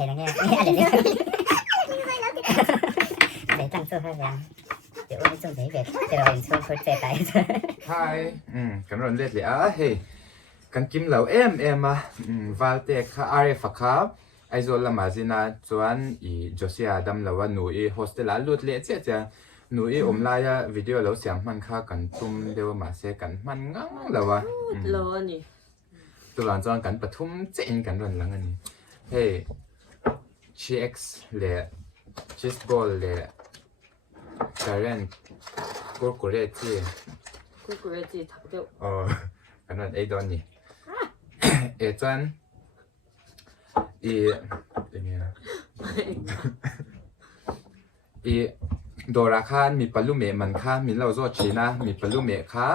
thể là nghe để tăng số hơi vàngเดี๋ยวส่งให้เบ็ดเดี๋ยวส่งคนเจ็บไป Hi กันรอนเล็ดเลยเฮ้ยกันกิมเหล่าอ่ะวาลเตค่ะอารีฟักครับไอโซลมาซินาส่วนอีโจเซียดัมเหล่าว่าหนูอีโฮสเทลลุดเละเจ๊ะหนูอีอมลายวิดีโอเราเสียงมันค่ากันตุ้มเดียวมาเสกันมันงั้งเหล่าว่าร้อนนี่ตัวหลังจากกันปฐุมเจนกันรอนหลังอันนี้เฮ้ย GX เละชิสบอลเละการันกูกูเรจีกูกูเรจีทักเดียวกันรอนไอดอนนี่เอจวนอีเป็นไงอีโดราคานมีปลุเมมันค่ะมีเราโซชีนะมีปลุเมค่ะ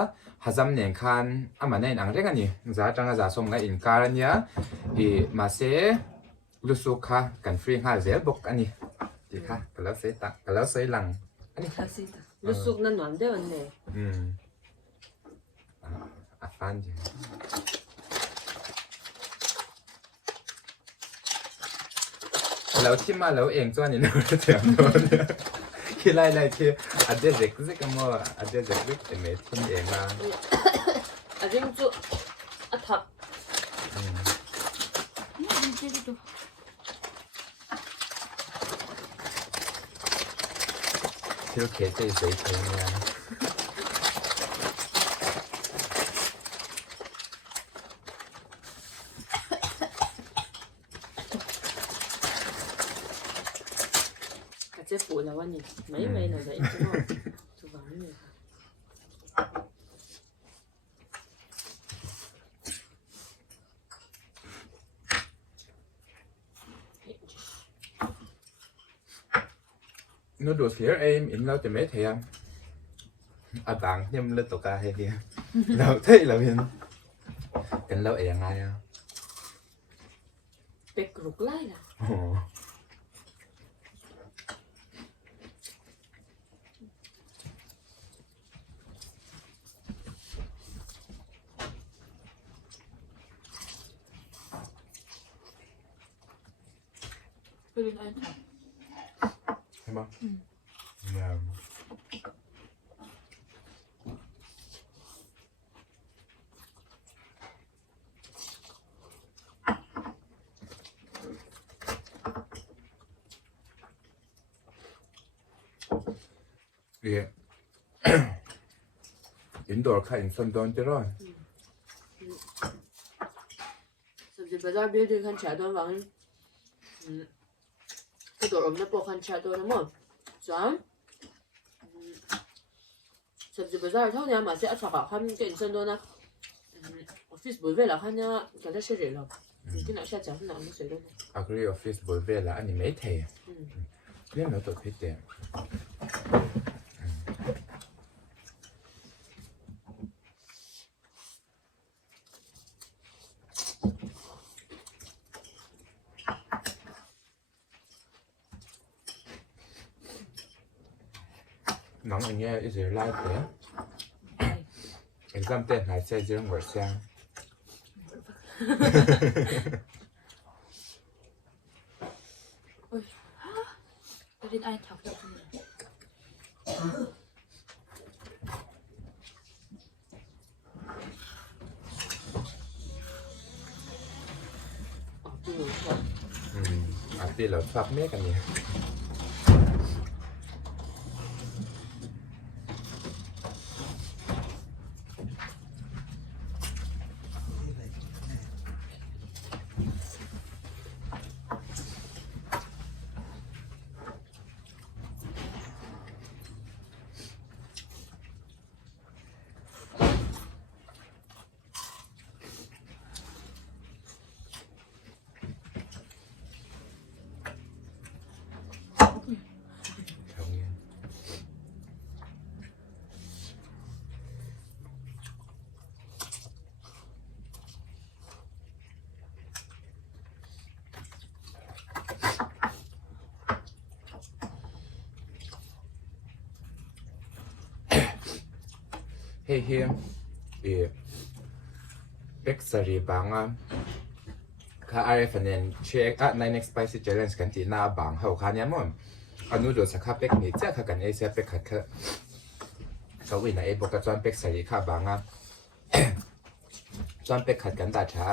ฮัซัมเนียนคันอามันในอังเรกันนี่จ้าจังจ้าส่งกันอินการ์เนี่ยอีมาเซลุสุค่ะกันฟรีห้าเซลบอกอันนี้ดีค่ะกันแล้วเซตักกันแล้วเซหลังอันนี้ลุสุกนั่นหวานเดียวเนี่ยอ่ะฟันจีแล้วที่มาแล้วเองจ้านี่เราจะเถียงโดนที่ไล่ที่อาจจะเด็กสักมั่วอาจจะเด็กเล็กแต่ไม่ทิ้งเองมาอาจจะจุอัฐที่เราเขียนใจใส่เพลงเนี่ย这补了哇你没了的，一直弄，就完了。nó đùa xỉa em in lâu thì mấy thèm à bạn nhưng lên tàu ca hay kia lâu thế là mình cần lâu em ai àเป็กรุกไล่ล่ะไปดูอันค่ะใช่ปะเนี่ยอินดอร์ค่ะอินซันดอนจะรอด甚至不在别的看车段王个多我们的包看车段了么算甚至不在他呢嘛是一撮啊看见身段呢office 不为了看呢给他写了今天下讲是哪么写的agree office 不为了อันนี้ไม่เท่เรื่องเราตัวพิเศษน้องอย่างเงี้ยอีสิไล่เตะเอ็งจำเต้นหายใจเรื่องหัวเสียงไปดินไอ้ถักเดียวอาทิตย์เราฟักเมฆกันเนี่ยเฮ้ยเป็กสรีบังอ่ะค ค่ะอะไรฟันเนนเช็คใน next spicy challenge กันที่หน้าบางเขาค่ะเนี่ยมั้งอนุโดสักค่ะเป็กนี่เจ้าค่ะกันเอเซียเป็กขัดค่ะเขาวินะเอบอกกับจอนเป็กใส่ค่ะบางอ่ะจอนเป็กขัดกันตาช้า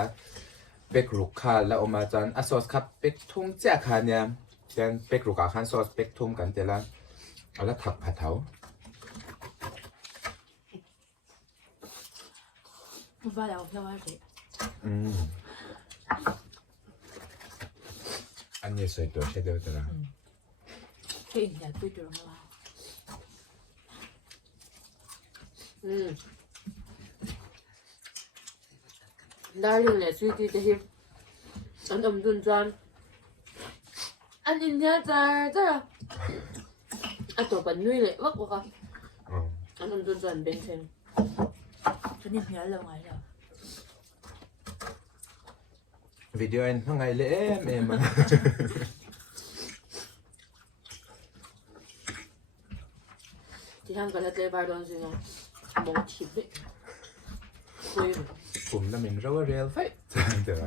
เป็กลูกค่ะแล้วออกมาจอนซอสครับเป็กทุ่มเจ้าค่ะเนี่ยกันเป็กลูกอ่ะขันซอสเป็กทุ่มกันแต่ละเอาละถักผัดเถา我发了，我飘完水。อันนี้สวยตัวใช่เดียวกันละ可以，你来对着了吗？Darling 咧，水啲啲，安唔斷轉，安人家在啊，啊ตัวปันนุ่ยเลยวักวักอันนั้นตัวจวนเป็นเช่นตัวนี้มีอะไรไงล่ะ วิดีโอเท่าไงเลยเอ็มที่ทำกันแล้วเจ๊บาร์ดอนสินะมองทิพย์เลยคุย ผมน่ะมันรู้ว่าเรียลไฟเดี๋ยว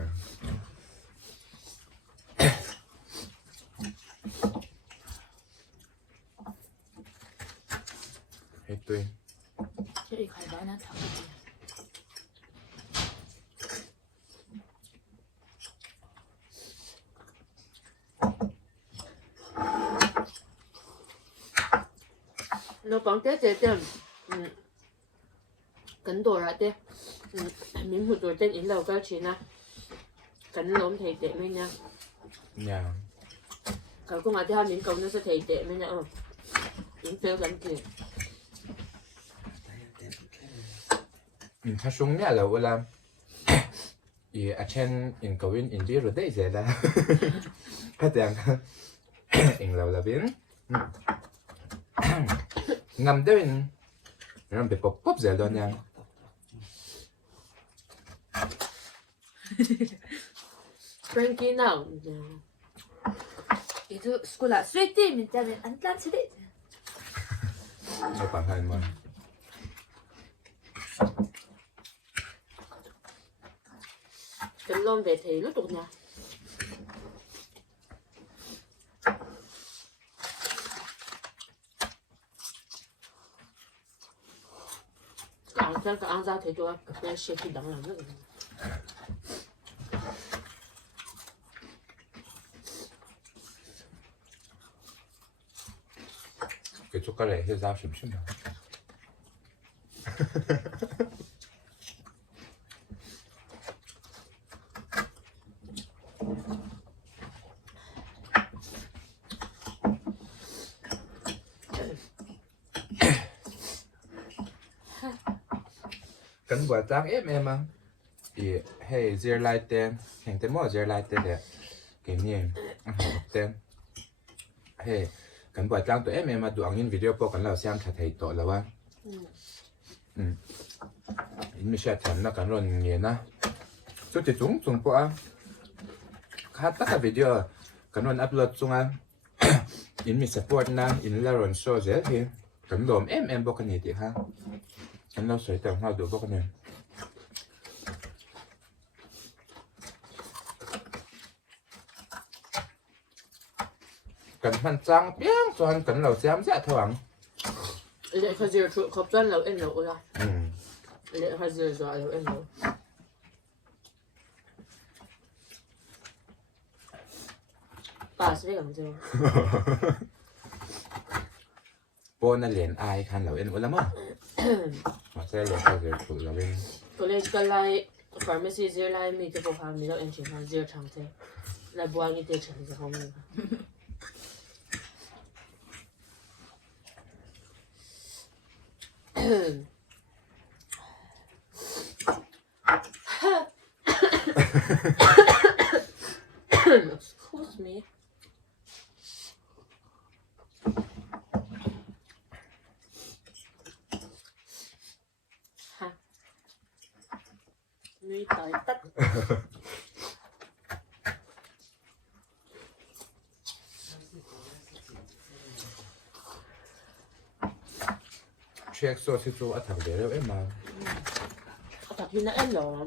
เฮ้ยตัว这一块白拿糖的。nó còn cái gì chứ cẩn đồ ra đi miếng một rồi trên in đầu cao chỉ nè cẩn lốm thầy tệ mấy nha nhà cậu cũng ở đây miếng cầu nó sẽ thầy tệ mấy nha miếng phèo cẩn kìa ถ้าช่วงนี้เราเวลาอาเช่นอินกวินอินดีรู้ได้เสร็จแล้วก็แต่งอินเราเป็นงำได้เป็นเราไปป๊อปป๊อปเสร็จแล้วเนี่ย Frankie now itu sekolah sweetie minta antar sedikit เราปังให้มันเป็นลมเวทีรู้ตัวเนี่ย個硬沙睇咗俾人 shake 等人啦。佢捉過嚟，佢揸算唔算啊？咁話爭 MM 啊，而係自來電，平時冇自來電嘅，幾年電，係咁話爭對 MM 啊，ดูอังยินวิดีโอพวกกันเราเสียงชัดให้ต่อแล้วว่าอินไม่ใช่ทำนะกันรอนเงี้ยนะสุดที่จุงพวกอ่ะคัดตั้งแต่วิดีโอกันรอนอัพโหลดจุงอ่ะอินมีสปอร์ตนะอินแล้วรอนโชว์เสียทีกันรวม MM พวกกันนี่ดีฮะอันเราสวยแต่เราดูพวกกันเนี่ยกันมันจังเปี้ยงจนกันเราเสียมเสียถวัง你開始做合專樓 N 樓啦，你開始做樓 N 樓。80咁啫。波那連嗌看樓 N 我諗啊，或者兩個就做樓 N。嗰啲個嚟 pharmacy 只嚟咪就冇下咪到 N 情況只長啫，嚟補啲啲情就好咩？Excuse me. Ha. Nuôi tới tất. check so si chu a thak ve lo em ma Thật thì nãy rồi. มา Thật thì nãy rồi. เสียเหลือเขาเสียถูกแล้วเว้น Có มา lẽ เสียเหลือเขาเสียถูกแล้วเว้น là มา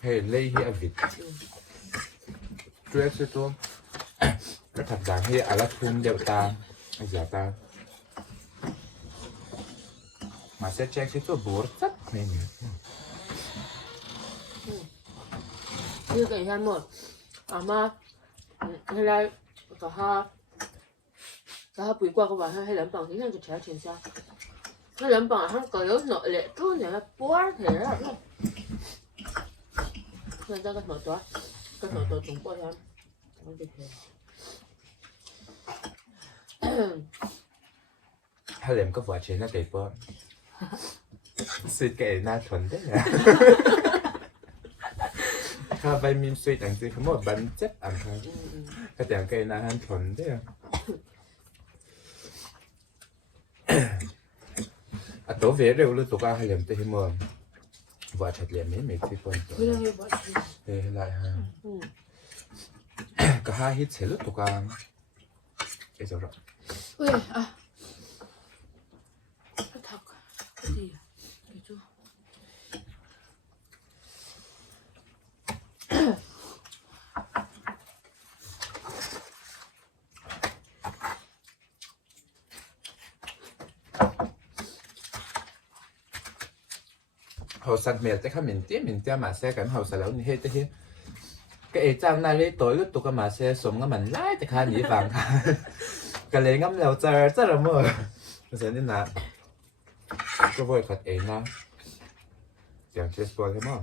em hey lei hi avit tu ex tu cái thật rằng hi ala thum đều ta giờ ta mà sẽ check si tu bur rất nên như cái hàng một mà hay là cả hai buổi qua các bạn hay làm bằng tiếng Anh cho trẻ chuyển sang hay làm bằng hắn có yếu nội lệ chút này là bố thế là người ta cái nội toán chúng bố lắm không được thế hay làm cái vợ chế nó đẹp quá suy cái na thuần đấy àข้าไปมีสวีทอังกฤษเขาหมดบันเจ็บอังคารก็แต่งกันนะฮันทนได้อ่ะตัวเวเร็วเลยตัวก็ให้เลี้ยงตัวให้มัวว่าชัดเลี้ยงไม่ที่คนตัวเฮ้ยไรฮะก็หาฮิตเสร็จแล้วตัวก็ไอ้เจ้าหรอ 왜 닭 어디야 이쪽 hậu sạch mệt tới khá mình tia mà xe cảnh hậu sạch lâu như hết tới cái trang này lấy tối lúc tụi cái mà xe sống cái mình lái tới khá nhỉ vàng cái lấy ngắm lều chờ rất là mơ giờ nên là có vui thật ấy na chẳng chết spoil thế mà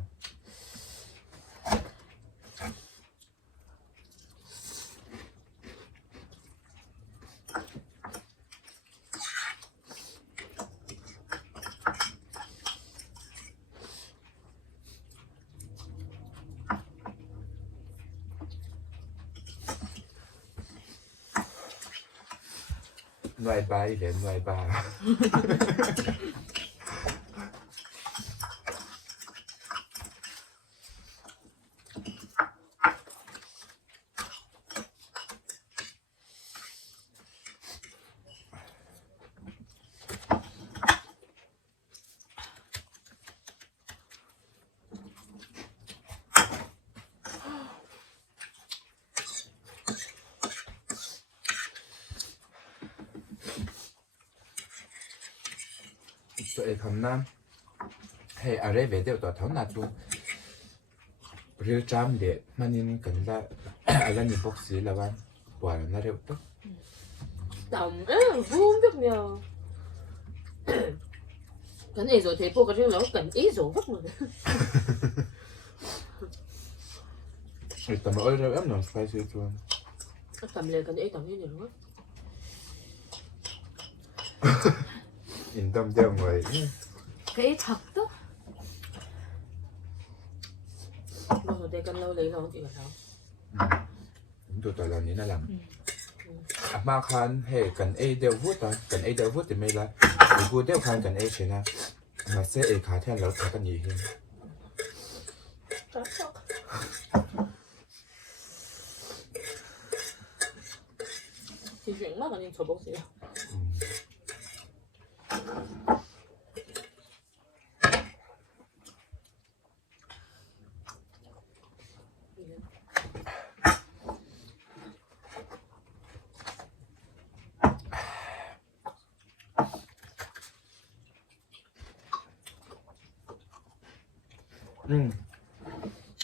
loài ba đi đến loài ba tụi thầm nam hay ở đây về đều tỏ thấu nạt luôn real time để mà nên cần là ở đây những bác sĩ là bạn quả là nó đều tốt tầm không biết nhờ cái này rồi thấy bộ cái nó cần ít rồi rất rồi tầm ở đây em làm phải sự luôn tầm lên cái ấy tầm như này luôn yên tâm cho người cái thật đó bao giờ đây cần lâu lấy nó chị phải đâu tụi tụi làm như nó làm mà khan hay cần A đều vút đó cần A đều vút thì mới là vì cô đều khan cần A thế nào mà sẽ A khá theo lâu cái gì hơn thì chuyện mà còn nhìn số bốc gì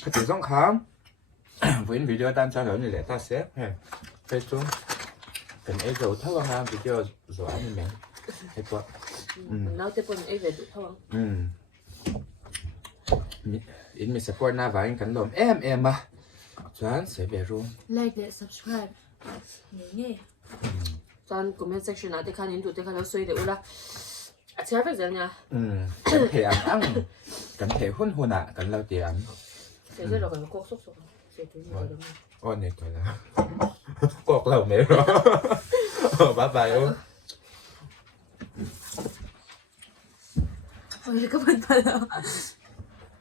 cái tiếng song khám với video tan sao lớn này để ta xếp ha phải xuống cần ấy rồi tháo ra video rồi anh mẹ hay quá nó tiếp con ấy về được thôi in mình support na và anh cần làm em mà chán sẽ về luôn like để subscribe nghe chọn comment section nào để看您读để看到谁的我啦à chơi phải gì nha cần thể ăn cần thể hôn à cần lâu tiền sẽ rất là cần có xúc xúc sẽ thứ gì đó ôi này thôi là cột lâu mẹ rồi bye bye ơi ôi các bạn